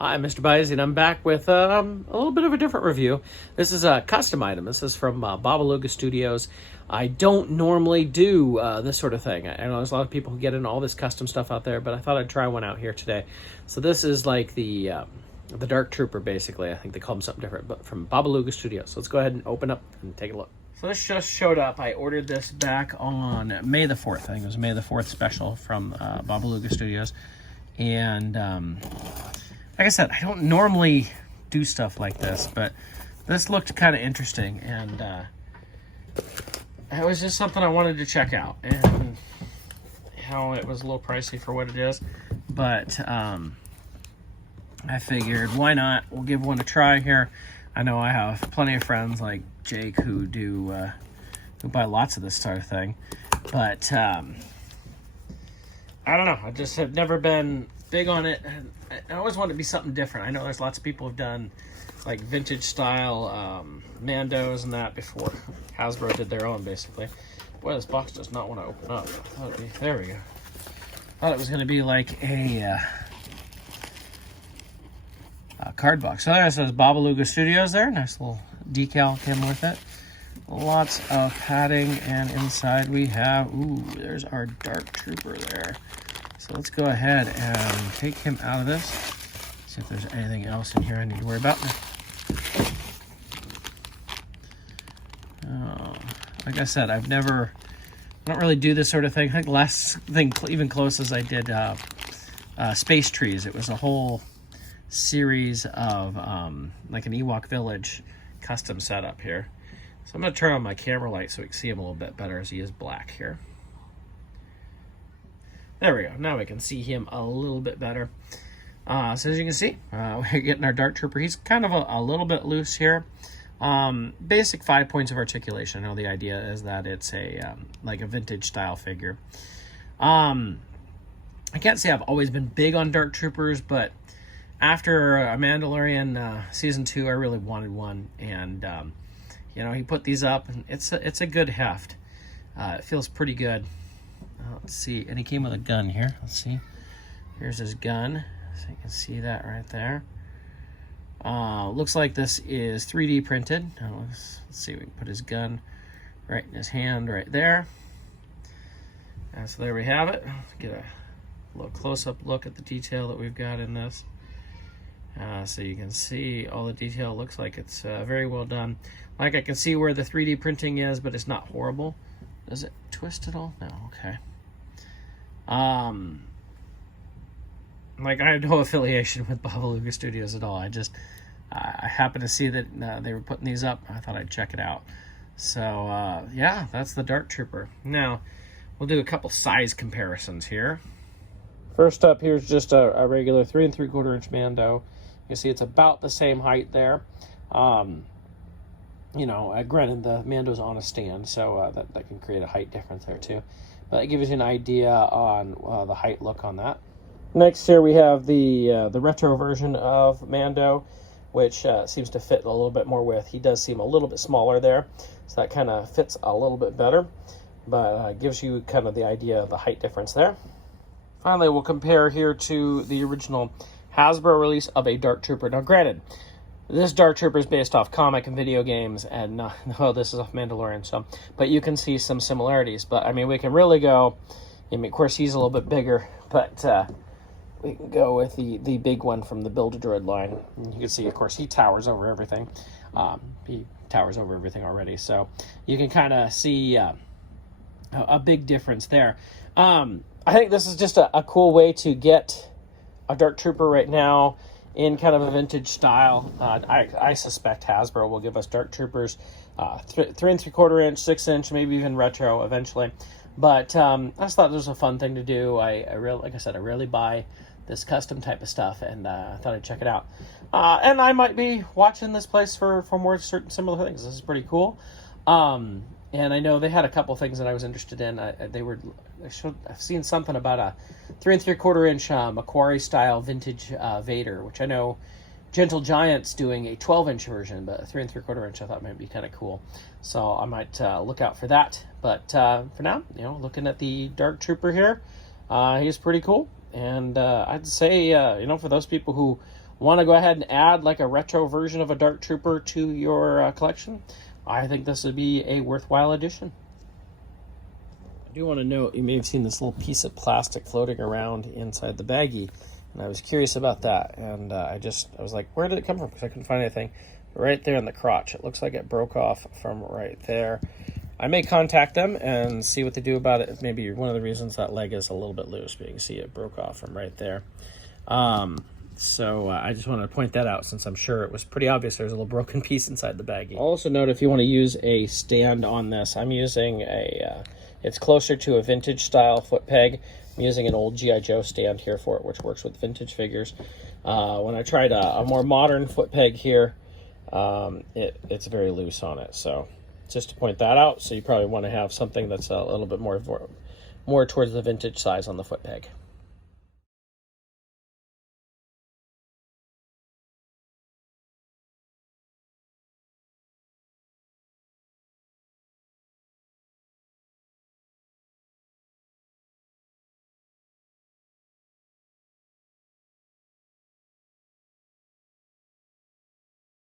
Hi, MrByZ, and I'm back with a little bit of a different review. This is a custom item. This is from Bobaluga Studios. I don't normally do this sort of thing. I know there's a lot of people who get into all this custom stuff out there, but I thought I'd try one out here today. So this is like the Dark Trooper, basically. I think they call them something different, but from Bobaluga Studios. So let's go ahead and open up and take a look. So this just showed up. I ordered this back on May the 4th. I think it was May the 4th special from Bobaluga Studios. And like I said, I don't normally do stuff like this, but this looked kind of interesting, and it was just something I wanted to check out. And it was a little pricey for what it is, but I figured, why not? We'll give one a try here. I know I have plenty of friends like Jake who who buy lots of this sort of thing, but I don't know. I just have never been big on it. I always want it to be something different. I know there's lots of people who've done like vintage style Mandos and that before. Hasbro did their own, basically. Boy, this box does not want to open up. There we go. Thought it was going to be like a card box. So there it says Bobaluga Studios there. Nice little decal came with it. Lots of padding, and inside we have, ooh, there's our Dark Trooper there. So let's go ahead and take him out of this. See if there's anything else in here I need to worry about. Like I said, I don't really do this sort of thing. I think the last thing even close as I did Space Trees. It was a whole series of like an Ewok Village custom setup here. So I'm going to turn on my camera light so we can see him a little bit better as he is black here. There we go. Now we can see him a little bit better. So as you can see, we're getting our Dark Trooper. He's kind of a little bit loose here. Basic 5 points of articulation. I know the idea is that it's like a vintage style figure. I can't say I've always been big on Dark Troopers, but after Mandalorian Season 2, I really wanted one. And, he put these up, and it's a good heft. It feels pretty good. Let's see, and he came with a gun here. Let's see. Here's his gun. So you can see that right there. Looks like this is 3D printed. Let's see, we can put his gun right in his hand right there. And so there we have it. Get a little close-up look at the detail that we've got in this. So you can see all the detail. Looks like it's very well done. Like, I can see where the 3D printing is, but it's not horrible. Does it twist at all? No, okay. Like, I have no affiliation with Bobaluga Studios at all. I happened to see that they were putting these up. I thought I'd check it out. So, yeah, that's the Dark Trooper. Now, we'll do a couple size comparisons here. First up, here's just a regular 3 3/4 inch Mando. You can see it's about the same height there. Granted, the Mando's on a stand, so that can create a height difference there too. But it gives you an idea on the height look on that. Next here we have the retro version of Mando, which seems to fit a little bit more with. He does seem a little bit smaller there, so that kind of fits a little bit better, but gives you kind of the idea of the height difference there. Finally, we'll compare here to the original Hasbro release of a Dark Trooper. Now, granted, this Dark Trooper is based off comic and video games, and no, this is off Mandalorian, so, but you can see some similarities. But, I mean, we can really go, of course, he's a little bit bigger, but we can go with the big one from the Build-A-Droid line. And you can see, of course, he towers over everything. He towers over everything already, so you can kind of see a big difference there. I think this is just a cool way to get a Dark Trooper right now in kind of a vintage style. I suspect Hasbro will give us Dark Troopers 3 3/4 inch, 6 inch, maybe even retro eventually. But I just thought this was a fun thing to do. Like I said, I rarely buy this custom type of stuff, and I thought I'd check it out. And I might be watching this place for more certain similar things. This is pretty cool. And I know they had a couple things that I was interested in. I've seen something about a 3 3/4 inch Macquarie style vintage Vader, which I know Gentle Giant's doing a 12-inch version, but a 3 3/4 inch I thought might be kind of cool. So I might look out for that. But for now, looking at the Dark Trooper here, he's pretty cool. And I'd say, for those people who want to go ahead and add like a retro version of a Dark Trooper to your collection, I think this would be a worthwhile addition. I do want to note, you may have seen this little piece of plastic floating around inside the baggie, and I was curious about that, and I was like, where did it come from? Because I couldn't find anything. Right there in the crotch, it looks like it broke off from right there. I may contact them and see what they do about it. Maybe one of the reasons that leg is a little bit loose, but you can see it broke off from right there. So I just wanted to point that out, since I'm sure it was pretty obvious there's a little broken piece inside the baggie. Also note, if you want to use a stand on this, I'm using it's closer to a vintage style foot peg. I'm using an old G.I. Joe stand here for it, which works with vintage figures. When I tried a more modern foot peg here, it's very loose on it. So just to point that out, so you probably want to have something that's a little bit more towards the vintage size on the foot peg.